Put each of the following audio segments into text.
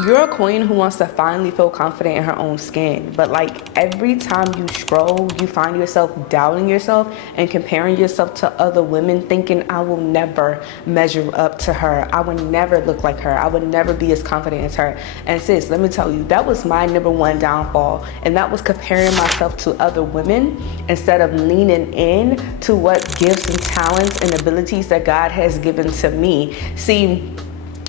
You're a queen who wants to finally feel confident in her own skin, but like every time you scroll, you find yourself doubting yourself and comparing yourself to other women, thinking, I will never measure up to her. I would never look like her. I would never be as confident as her. And sis, let me tell you, that was my number one downfall. And that was comparing myself to other women instead of leaning in to what gifts and talents and abilities that God has given to me. See,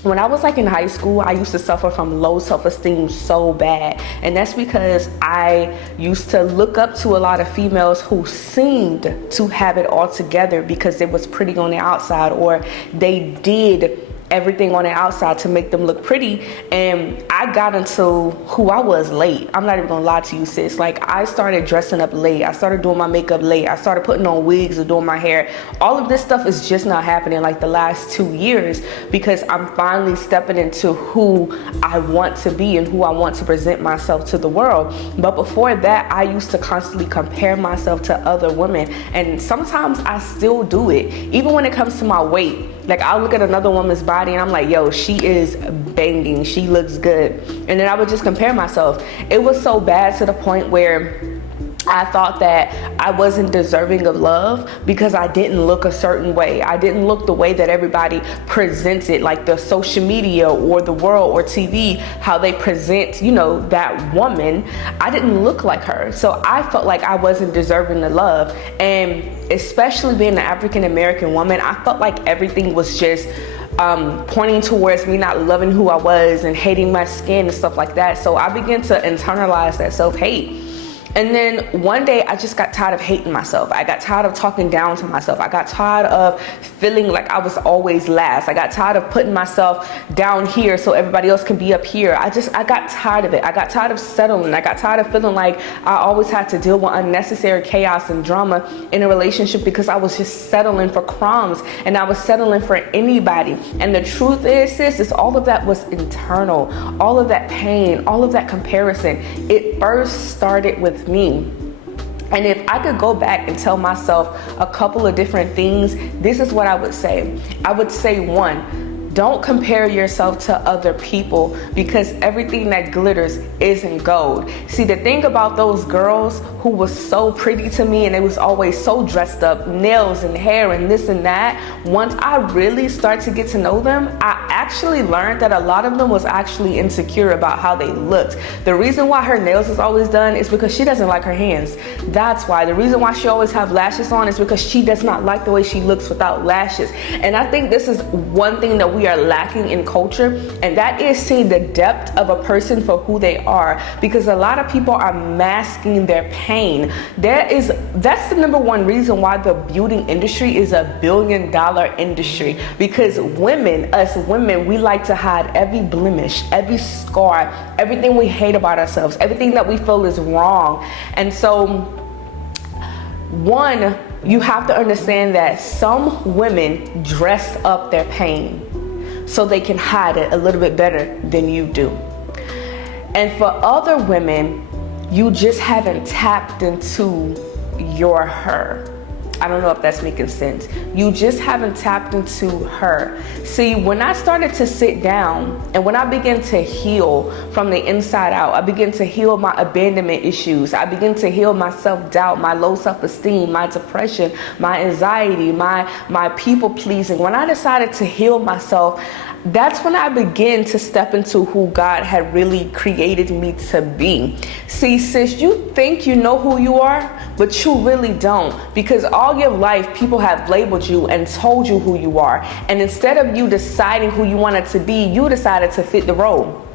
when I was like in high school, I used to suffer from low self-esteem so bad. And that's because I used to look up to a lot of females who seemed to have it all together because they was pretty on the outside, or they did everything on the outside to make them look pretty. And I got into who I was late. I'm not even gonna lie to you, sis. Like, I started dressing up late. I started doing my makeup late. I started putting on wigs or doing my hair. All of this stuff is just not happening like the last 2 years, because I'm finally stepping into who I want to be and who I want to present myself to the world. But before that, I used to constantly compare myself to other women. And sometimes I still do it. Even when it comes to my weight. Like, I'll look at another woman's body and I'm like, yo, she is banging. She looks good. And then I would just compare myself. It was so bad to the point where I thought that I wasn't deserving of love because I didn't look a certain way. I didn't look the way that everybody presents it, like the social media or the world or TV, how they present, you know, that woman. I didn't look like her. So I felt like I wasn't deserving of love. And especially being an African American woman, I felt like everything was just pointing towards me not loving who I was and hating my skin and stuff like that. So I began to internalize that self-hate. And then one day I just got tired of hating myself. I got tired of talking down to myself. I got tired of feeling like I was always last. I got tired of putting myself down here so everybody else can be up here. I got tired of it. I got tired of settling. I got tired of feeling like I always had to deal with unnecessary chaos and drama in a relationship because I was just settling for crumbs and I was settling for anybody. And the truth is, sis, is all of that was internal. All of that pain, all of that comparison, it first started with me. And if I could go back and tell myself a couple of different things, this is what I would say. I would say, one, don't compare yourself to other people because everything that glitters isn't gold. See, the thing about those girls who was so pretty to me and they was always so dressed up, nails and hair and this and that, once I really start to get to know them, I actually learned that a lot of them was actually insecure about how they looked. The reason why her nails is always done is because she doesn't like her hands. That's why. The reason why she always have lashes on is because she does not like the way she looks without lashes. And I think this is one thing that we are lacking in culture, and that is seeing the depth of a person for who they are, because a lot of people are masking their pain. That's the number one reason why the beauty industry is a $1 billion industry, because us women, we like to hide every blemish, every scar, everything we hate about ourselves, everything that we feel is wrong. And so, one, you have to understand that some women dress up their pain so they can hide it a little bit better than you do. And for other women, you just haven't tapped into your her. I don't know if that's making sense. You just haven't tapped into her. See, when I started to sit down and when I began to heal from the inside out, I began to heal my abandonment issues. I began to heal my self-doubt, my low self-esteem, my depression, my anxiety, my people pleasing. When I decided to heal myself, that's when I began to step into who God had really created me to be. See, sis, you think you know who you are, but you really don't, because all your life people have labeled you and told you who you are. And instead of you deciding who you wanted to be, you decided to fit the role.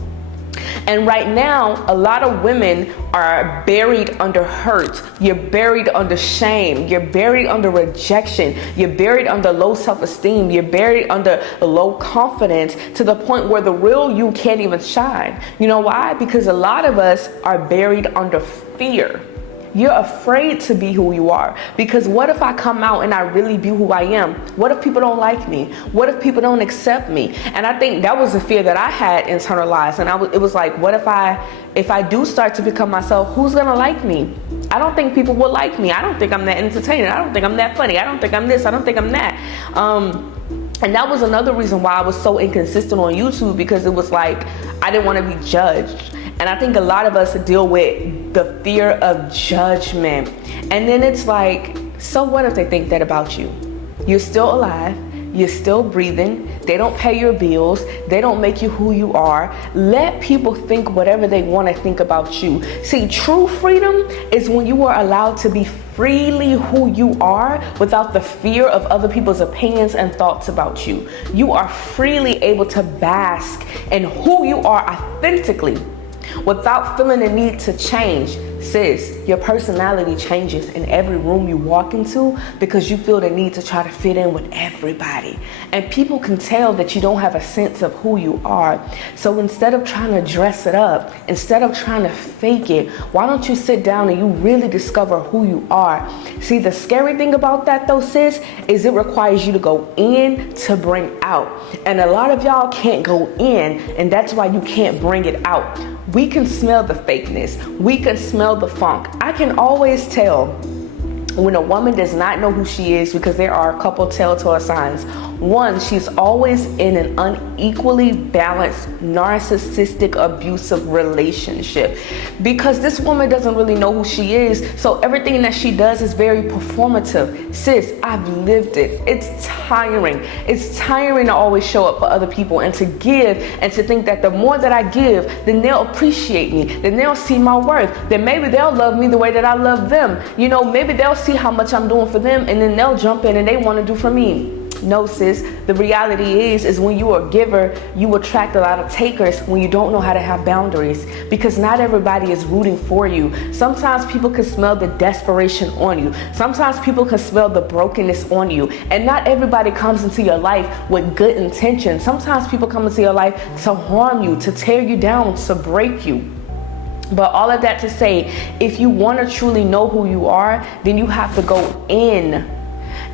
And right now, a lot of women are buried under hurt. You're buried under shame. You're buried under rejection. You're buried under low self-esteem. You're buried under low confidence, to the point where the real you can't even shine. You know why? Because a lot of us are buried under fear. You're afraid to be who you are, because what if I come out and I really be who I am? What if people don't like me? What if people don't accept me? And I think that was a fear that I had internalized. And it was like, what if I do start to become myself, who's gonna like me? I don't think people will like me. I don't think I'm that entertaining. I don't think I'm that funny. I don't think I'm this. I don't think I'm that. And that was another reason why I was so inconsistent on YouTube, because it was like, I didn't want to be judged. And I think a lot of us deal with the fear of judgment. And then it's like, so what if they think that about you? You're still alive. You're still breathing. They don't pay your bills. They don't make you who you are. Let people think whatever they want to think about you. See, true freedom is when you are allowed to be freely who you are without the fear of other people's opinions and thoughts about you. You are freely able to bask in who you are authentically without feeling the need to change. Sis, your personality changes in every room you walk into because you feel the need to try to fit in with everybody. And people can tell that you don't have a sense of who you are. So instead of trying to dress it up, instead of trying to fake it, why don't you sit down and you really discover who you are? See, the scary thing about that though, sis, is it requires you to go in to bring out. And a lot of y'all can't go in, and that's why you can't bring it out. We can smell the fakeness. We can smell the funk. I can always tell when a woman does not know who she is because there are a couple telltale signs. One, she's always in an unequally balanced, narcissistic, abusive relationship because this woman doesn't really know who she is. So everything that she does is very performative. Sis, I've lived it. It's tiring. It's tiring to always show up for other people and to give and to think that the more that I give, then they'll appreciate me. Then they'll see my worth. Then maybe they'll love me the way that I love them. You know, maybe they'll see how much I'm doing for them and then they'll jump in and they want to do for me. No, sis, the reality is when you are a giver, you attract a lot of takers when you don't know how to have boundaries because not everybody is rooting for you. Sometimes people can smell the desperation on you. Sometimes people can smell the brokenness on you. And not everybody comes into your life with good intentions. Sometimes people come into your life to harm you, to tear you down, to break you. But all of that to say, if you want to truly know who you are, then you have to go in.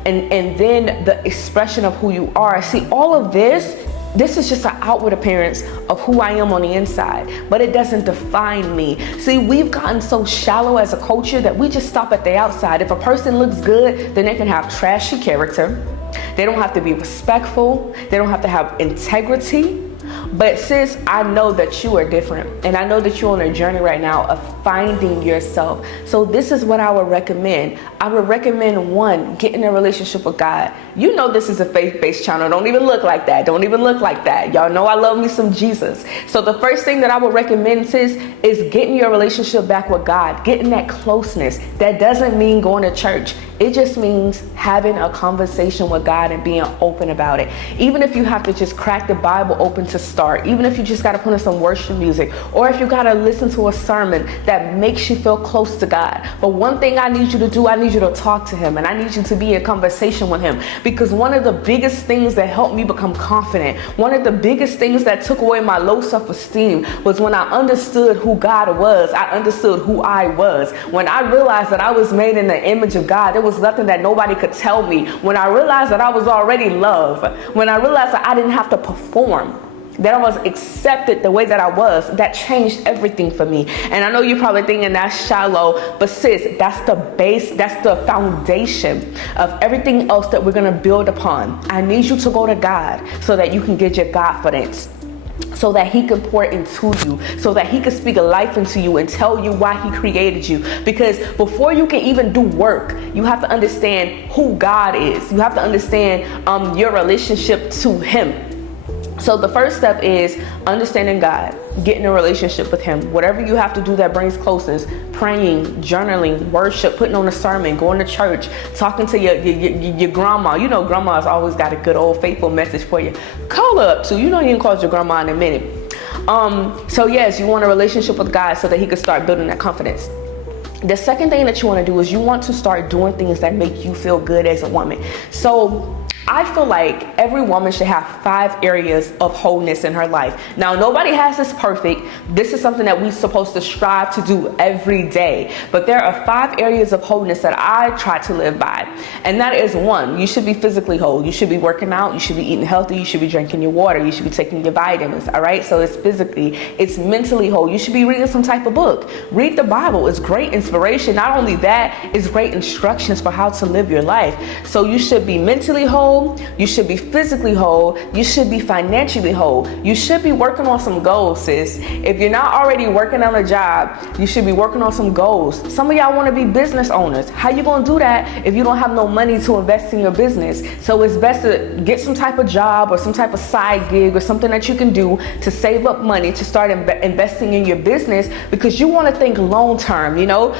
And then the expression of who you are. See, all of this is just an outward appearance of who I am on the inside, but it doesn't define me. See, we've gotten so shallow as a culture that we just stop at the outside. If a person looks good, then they can have trashy character. They don't have to be respectful. They don't have to have integrity. But sis, I know that you are different. And I know that you're on a journey right now of finding yourself. So this is what I would recommend. I would recommend, one, get in a relationship with God. You know this is a faith-based channel. Don't even look like that. Don't even look like that. Y'all know I love me some Jesus. So the first thing that I would recommend, sis, is getting your relationship back with God. Getting that closeness. That doesn't mean going to church. It just means having a conversation with God and being open about it. Even if you have to just crack the Bible open to start, even if you just got to put in some worship music, or if you got to listen to a sermon that makes you feel close to God. But one thing I need you to do, I need you to talk to him, and I need you to be in conversation with him, because one of the biggest things that helped me become confident, one of the biggest things that took away my low self-esteem was when I understood who God was. I understood who I was. When I realized that I was made in the image of God, there was nothing that nobody could tell me. When I realized that I was already loved, when I realized that I didn't have to perform, that I was accepted the way that I was, that changed everything for me. And I know you're probably thinking that's shallow, but sis, that's the base, that's the foundation of everything else that we're going to build upon. I need you to go to God so that you can get your confidence, so that he can pour into you, so that he can speak a life into you and tell you why he created you. Because before you can even do work, you have to understand who God is. You have to understand your relationship to him. So the first step is understanding God, getting a relationship with him. Whatever you have to do that brings closeness, praying, journaling, worship, putting on a sermon, going to church, talking to your grandma. You know grandma's always got a good old faithful message for you. Call her up too. You know you can call your grandma in a minute. So yes, you want a relationship with God so that he can start building that confidence. The second thing that you want to do is you want to start doing things that make you feel good as a woman. So I feel like every woman should have 5 areas of wholeness in her life. Now, nobody has this perfect. This is something that we're supposed to strive to do every day. But there are 5 areas of wholeness that I try to live by. And that is 1, you should be physically whole. You should be working out. You should be eating healthy. You should be drinking your water. You should be taking your vitamins. All right. So it's physically, it's mentally whole. You should be reading some type of book. Read the Bible. It's great inspiration. Not only that, it's great instructions for how to live your life. So you should be mentally whole. whole. You should be physically whole. You should be financially whole. You should be working on some goals, sis. If you're not already working on a job, you should be working on some goals. Some of y'all want to be business owners. How you going to do that if you don't have no money to invest in your business? So it's best to get some type of job or some type of side gig or something that you can do to save up money to start investing in your business, because you want to think long term, you know?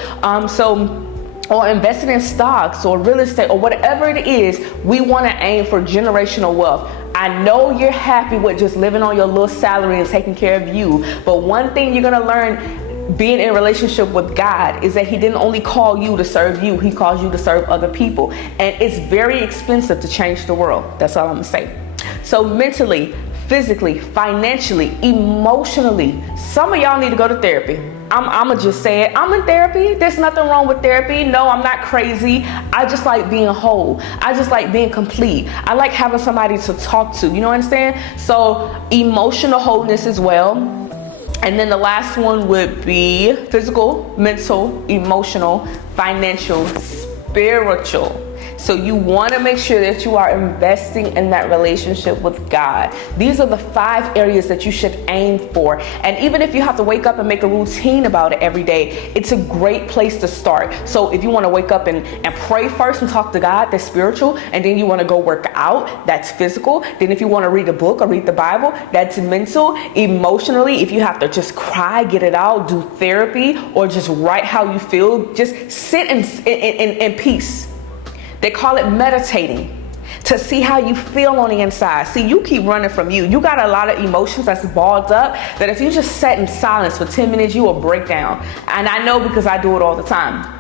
Or investing in stocks or real estate or whatever it is. We want to aim for generational wealth. I know you're happy with just living on your little salary and taking care of you, but one thing you're going to learn being in a relationship with God is that he didn't only call you to serve you, he calls you to serve other people. And it's very expensive to change the world. That's all I'm going to say. So mentally, physically, financially, emotionally, some of y'all need to go to therapy. I'm gonna just say it. I'm in therapy. There's nothing wrong with therapy. No, I'm not crazy. I just like being whole. I just like being complete. I like having somebody to talk to. You know what I'm saying? So emotional wholeness as well. And then the last one would be physical, mental, emotional, financial, spiritual. So you want to make sure that you are investing in that relationship with God. These are the 5 areas that you should aim for. And even if you have to wake up and make a routine about it every day, it's a great place to start. So if you want to wake up and pray first and talk to God, that's spiritual. And then you want to go work out, that's physical. Then if you want to read a book or read the Bible, that's mental. Emotionally, if you have to just cry, get it out, do therapy, or just write how you feel, just sit in peace. They call it meditating, to see how you feel on the inside. See, you keep running from you. You got a lot of emotions that's balled up that if you just sat in silence for 10 minutes, you will break down. And I know because I do it all the time.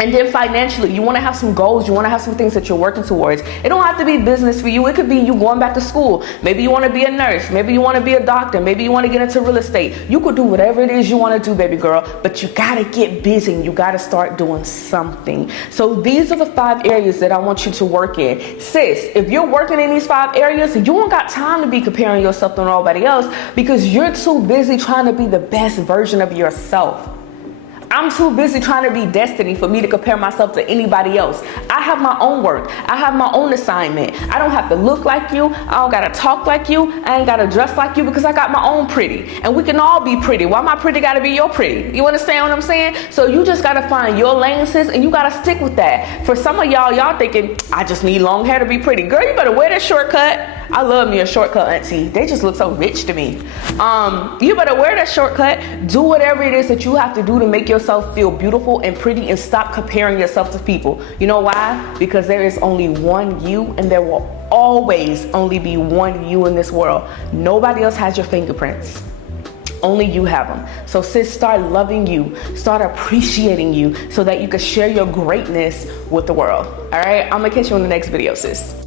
And then financially, you want to have some goals. You want to have some things that you're working towards. It don't have to be business for you. It could be you going back to school. Maybe you want to be a nurse. Maybe you want to be a doctor. Maybe you want to get into real estate. You could do whatever it is you want to do, baby girl. But you got to get busy. You got to start doing something. So these are the 5 areas that I want you to work in. Sis, if you're working in these 5 areas, you don't got time to be comparing yourself to nobody else because you're too busy trying to be the best version of yourself. I'm too busy trying to be destiny for me to compare myself to anybody else. I have my own work. I have my own assignment. I don't have to look like you. I don't got to talk like you. I ain't got to dress like you because I got my own pretty. And we can all be pretty. Why my pretty got to be your pretty? You understand what I'm saying? So you just got to find your lane, sis, and you got to stick with that. For some of y'all thinking, I just need long hair to be pretty. Girl, you better wear that shortcut. I love me a shortcut auntie. They just look so rich to me. You better wear that shortcut. Do whatever it is that you have to do to make yourself feel beautiful and pretty and stop comparing yourself to people. You know why? Because there is only one you and there will always only be one you in this world. Nobody else has your fingerprints. Only you have them. So sis, start loving you. Start appreciating you so that you can share your greatness with the world. All right? I'm going to catch you in the next video, sis.